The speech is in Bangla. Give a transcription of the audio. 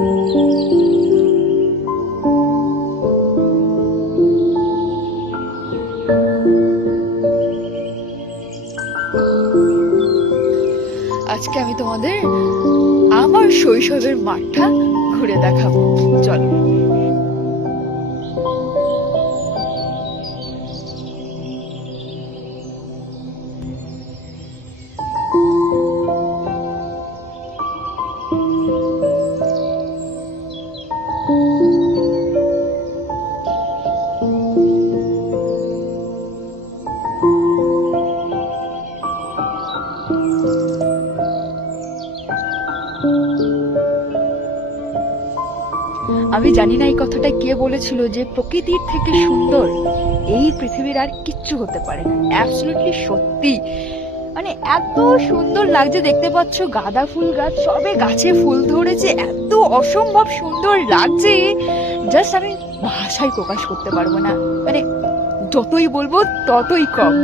আজকে আমি তোমাদের আমার শৈশবের মাঠটা ঘুরে দেখাবো, চলো। আমি জানি না এই কথাটা কে বলেছিল যে প্রকৃতির থেকে সুন্দর এই পৃথিবীর আর কিচ্ছু হতে পারে না। অ্যাবসলিউটলি সত্যি, মানে এত সুন্দর লাগছে, দেখতে পাচ্ছ গাঁদা ফুল গাছ সবে গাছে ফুল ধরেছে, এত অসম্ভব সুন্দর লাগছে, জাস্ট আমি ভাষায় প্রকাশ করতে পারবো না, মানে যতই বলবো ততই কম।